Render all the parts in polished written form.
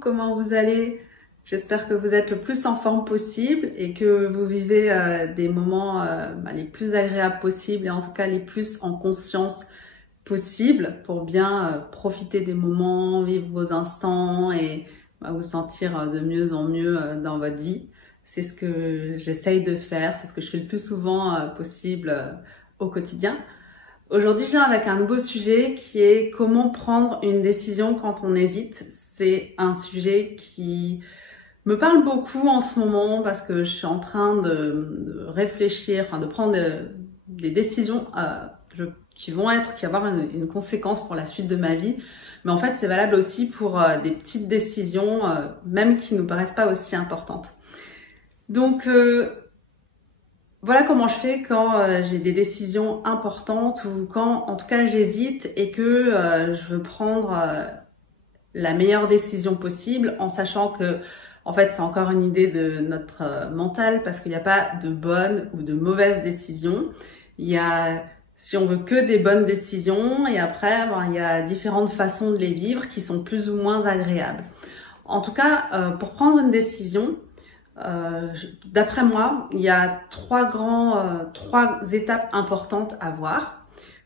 comment vous allez? J'espère que vous êtes le plus en forme possible et que vous vivez des moments les plus agréables possibles et en tout cas les plus en conscience possible pour bien profiter des moments, vivre vos instants et vous sentir de mieux en mieux dans votre vie. C'est ce que j'essaye de faire, c'est ce que je fais le plus souvent possible au quotidien. Aujourd'hui, je viens avec un nouveau sujet qui est comment prendre une décision quand on hésite. C'est un sujet qui me parle beaucoup en ce moment parce que je suis en train de réfléchir, de prendre des décisions qui vont avoir une conséquence pour la suite de ma vie. Mais en fait, c'est valable aussi pour des petites décisions, même qui ne nous paraissent pas aussi importantes. Donc, voilà comment je fais quand j'ai des décisions importantes ou quand, en tout cas, j'hésite et que je veux prendre la meilleure décision possible en sachant que, en fait, c'est encore une idée de notre mental parce qu'il n'y a pas de bonnes ou de mauvaises décisions. Il y a, si on veut, que des bonnes décisions et après, il y a différentes façons de les vivre qui sont plus ou moins agréables. En tout cas, pour prendre une décision, d'après moi, il y a trois étapes importantes à voir.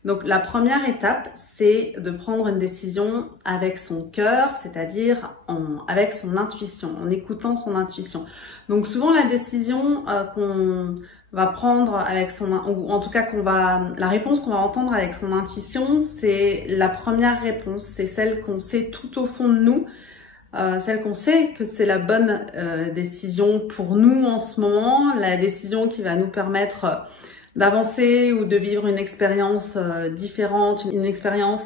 Donc la première étape, c'est de prendre une décision avec son cœur, c'est-à-dire avec son intuition, en écoutant son intuition. Donc souvent la décision qu'on va prendre avec ou en tout cas la réponse qu'on va entendre avec son intuition, c'est la première réponse, c'est celle qu'on sait tout au fond de nous. Celle qu'on sait que c'est la bonne décision pour nous en ce moment, la décision qui va nous permettre d'avancer ou de vivre une expérience différente, une expérience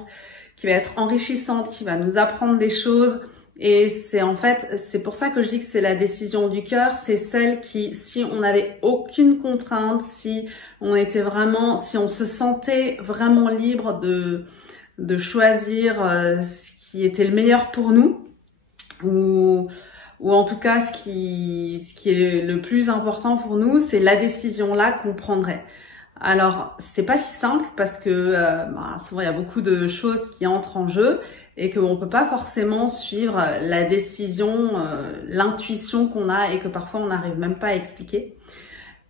qui va être enrichissante, qui va nous apprendre des choses. Et c'est pour ça que je dis que c'est la décision du cœur, c'est celle qui, si on n'avait aucune contrainte, si on se sentait vraiment libre de choisir ce qui était le meilleur pour nous, ou en tout cas ce qui est le plus important pour nous, c'est la décision là qu'on prendrait. Alors c'est pas si simple parce que souvent il y a beaucoup de choses qui entrent en jeu et qu'on peut pas forcément suivre la décision, l'intuition qu'on a et que parfois on n'arrive même pas à expliquer.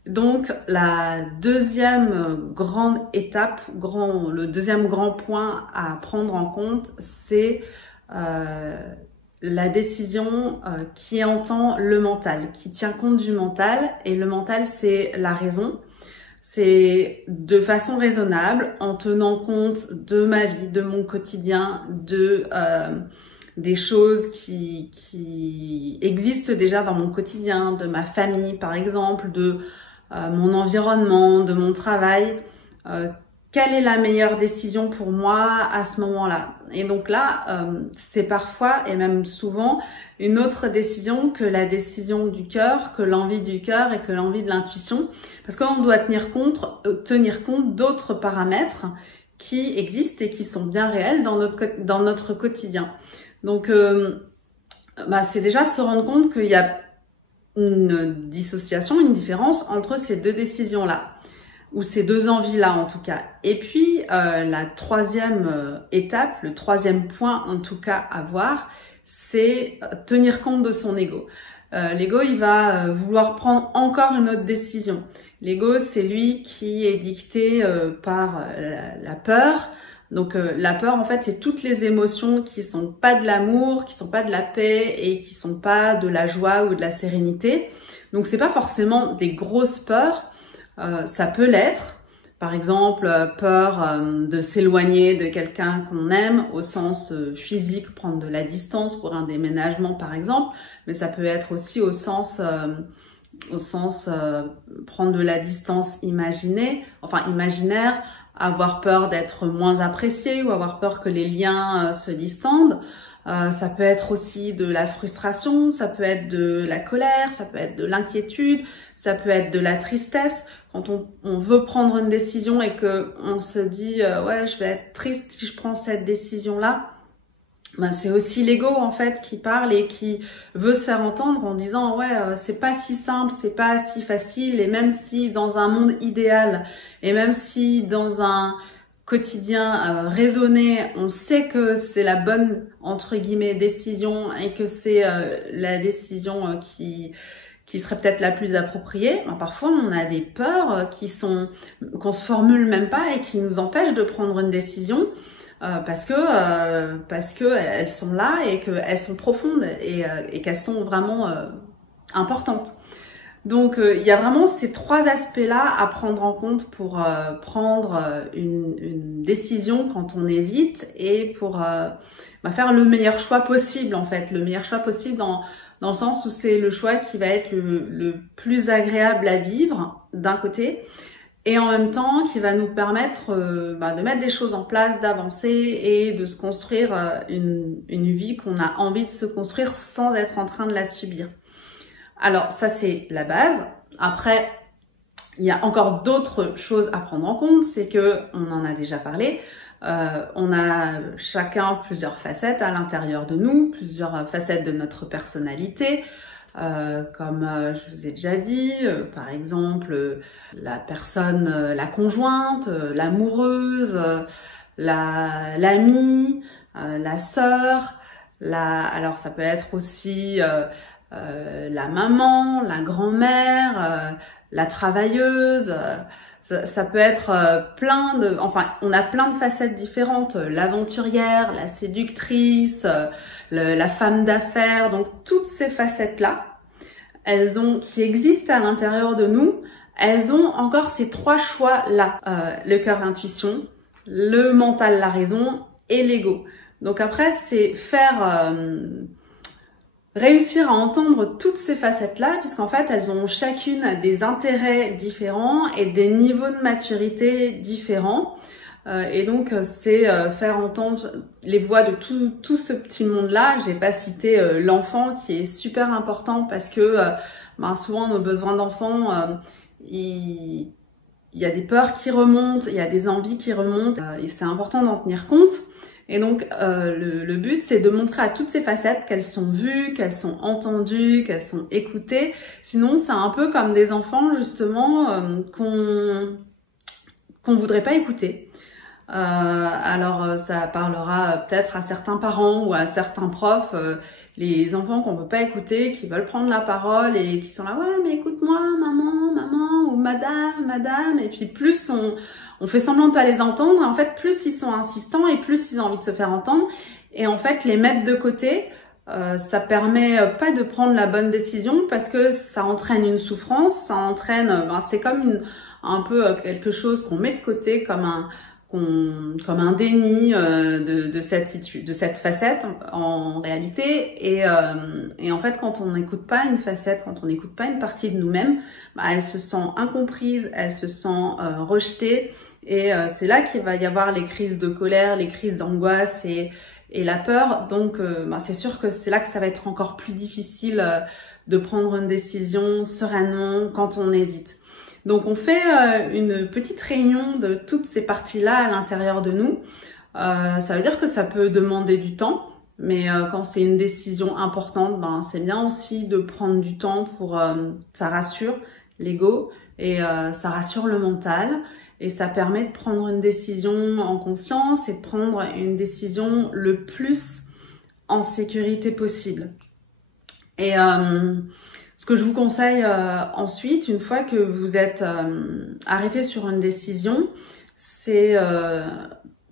Donc la deuxième grande étape, le deuxième grand point à prendre en compte, c'est la décision qui entend le mental, qui tient compte du mental. Et le mental, c'est la raison. C'est de façon raisonnable, en tenant compte de ma vie, de mon quotidien, des choses qui existent déjà dans mon quotidien, de ma famille par exemple, de mon environnement, de mon travail. Quelle est la meilleure décision pour moi à ce moment-là? Et donc là, c'est parfois et même souvent une autre décision que la décision du cœur, que l'envie du cœur et que l'envie de l'intuition, parce qu'on doit tenir compte d'autres paramètres qui existent et qui sont bien réels dans notre quotidien. Donc, c'est déjà se rendre compte qu'il y a une dissociation, une différence entre ces deux décisions-là, ou ces deux envies-là en tout cas. Et puis la troisième étape, le troisième point en tout cas à voir, c'est tenir compte de son ego. L'ego, il va vouloir prendre encore une autre décision. L'ego, c'est lui qui est dicté par la peur. Donc la peur, en fait, c'est toutes les émotions qui sont pas de l'amour, qui sont pas de la paix et qui sont pas de la joie ou de la sérénité. Donc c'est pas forcément des grosses peurs. Ça peut l'être, par exemple peur de s'éloigner de quelqu'un qu'on aime au sens physique, prendre de la distance pour un déménagement par exemple, mais ça peut être aussi au sens prendre de la distance imaginaire, avoir peur d'être moins apprécié ou avoir peur que les liens se distendent. Ça peut être aussi de la frustration, ça peut être de la colère, ça peut être de l'inquiétude, ça peut être de la tristesse. Quand on veut prendre une décision et que on se dit ouais, je vais être triste si je prends cette décision-là, c'est aussi l'ego en fait qui parle et qui veut se faire entendre en disant ouais, c'est pas si simple, c'est pas si facile, et même si dans un monde idéal et même si quotidien raisonné, on sait que c'est la bonne entre guillemets décision et que c'est la décision qui serait peut-être la plus appropriée, ben parfois on a des peurs qu'on se formule même pas et qui nous empêchent de prendre une décision parce que elles sont là et qu'elles sont profondes et qu'elles sont vraiment importantes. Donc il y a vraiment ces trois aspects-là à prendre en compte pour prendre une décision quand on hésite et pour faire le meilleur choix possible en fait, le meilleur choix possible dans le sens où c'est le choix qui va être le plus agréable à vivre d'un côté et en même temps qui va nous permettre de mettre des choses en place, d'avancer et de se construire une vie qu'on a envie de se construire sans être en train de la subir. Alors ça c'est la base. Après, il y a encore d'autres choses à prendre en compte, c'est que on en a déjà parlé. On a chacun plusieurs facettes à l'intérieur de nous, plusieurs facettes de notre personnalité, comme je vous ai déjà dit, par exemple la personne, la conjointe, l'amoureuse, l'amie, la sœur, alors ça peut être aussi la maman, la grand-mère, la travailleuse. Ça peut être on a plein de facettes différentes, l'aventurière, la séductrice, la femme d'affaires, donc toutes ces facettes-là, qui existent à l'intérieur de nous, elles ont encore ces trois choix-là, le cœur, l'intuition, le mental, la raison et l'ego. Donc après, c'est réussir à entendre toutes ces facettes-là, puisqu'en fait, elles ont chacune des intérêts différents et des niveaux de maturité différents. Et donc, c'est faire entendre les voix de tout ce petit monde-là. J'ai pas cité l'enfant, qui est super important parce que souvent, nos besoins d'enfants, il y a des peurs qui remontent, il y a des envies qui remontent, et c'est important d'en tenir compte. Et donc, le but, c'est de montrer à toutes ces facettes qu'elles sont vues, qu'elles sont entendues, qu'elles sont écoutées. Sinon, c'est un peu comme des enfants, justement, qu'on voudrait pas écouter. Alors, ça parlera peut-être à certains parents ou à certains profs, les enfants qu'on veut pas écouter, qui veulent prendre la parole et qui sont là, ouais, mais écoute-moi, maman, ou madame. Et puis, plus on fait semblant de pas les entendre, et en fait, plus ils sont insistants et plus ils ont envie de se faire entendre. Et en fait, les mettre de côté, ça permet pas de prendre la bonne décision parce que ça entraîne une souffrance, ça entraîne, c'est comme un peu quelque chose qu'on met de côté, comme un déni de cette facette en réalité. Et en fait, quand on n'écoute pas une facette, quand on n'écoute pas une partie de nous-mêmes, elle se sent incomprise, elle se sent rejetée. Et c'est là qu'il va y avoir les crises de colère, les crises d'angoisse et la peur. Donc, c'est sûr que c'est là que ça va être encore plus difficile de prendre une décision sereinement quand on hésite. Donc, on fait une petite réunion de toutes ces parties-là à l'intérieur de nous. Ça veut dire que ça peut demander du temps, mais quand c'est une décision importante, c'est bien aussi de prendre du temps pour... ça rassure l'ego et ça rassure le mental. Et ça permet de prendre une décision en conscience et de prendre une décision le plus en sécurité possible. Et ce que je vous conseille ensuite, une fois que vous êtes arrêté sur une décision, c'est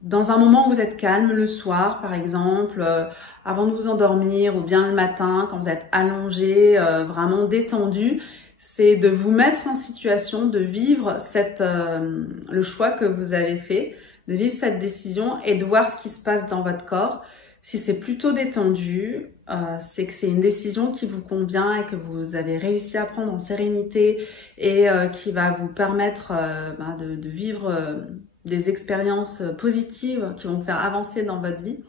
dans un moment où vous êtes calme, le soir par exemple, avant de vous endormir ou bien le matin, quand vous êtes allongé, vraiment détendu, c'est de vous mettre en situation de vivre le choix que vous avez fait, de vivre cette décision et de voir ce qui se passe dans votre corps. Si c'est plutôt détendu, c'est que c'est une décision qui vous convient et que vous avez réussi à prendre en sérénité et qui va vous permettre de vivre des expériences positives qui vont vous faire avancer dans votre vie.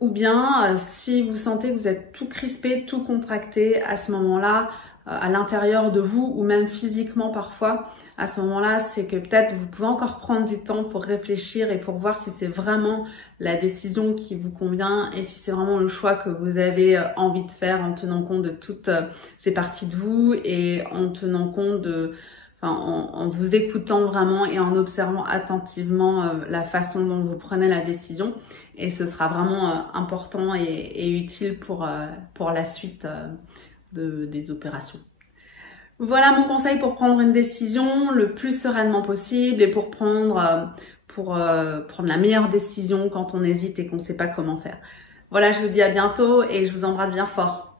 Ou bien, si vous sentez que vous êtes tout crispé, tout contracté à ce moment-là, à l'intérieur de vous ou même physiquement parfois, à ce moment-là, c'est que peut-être vous pouvez encore prendre du temps pour réfléchir et pour voir si c'est vraiment la décision qui vous convient et si c'est vraiment le choix que vous avez envie de faire en tenant compte de toutes ces parties de vous et en tenant compte de en vous écoutant vraiment et en observant attentivement la façon dont vous prenez la décision. Et ce sera vraiment important et utile pour la suite des opérations. Voilà mon conseil pour prendre une décision le plus sereinement possible et pour prendre la meilleure décision quand on hésite et qu'on ne sait pas comment faire. Voilà, je vous dis à bientôt et je vous embrasse bien fort.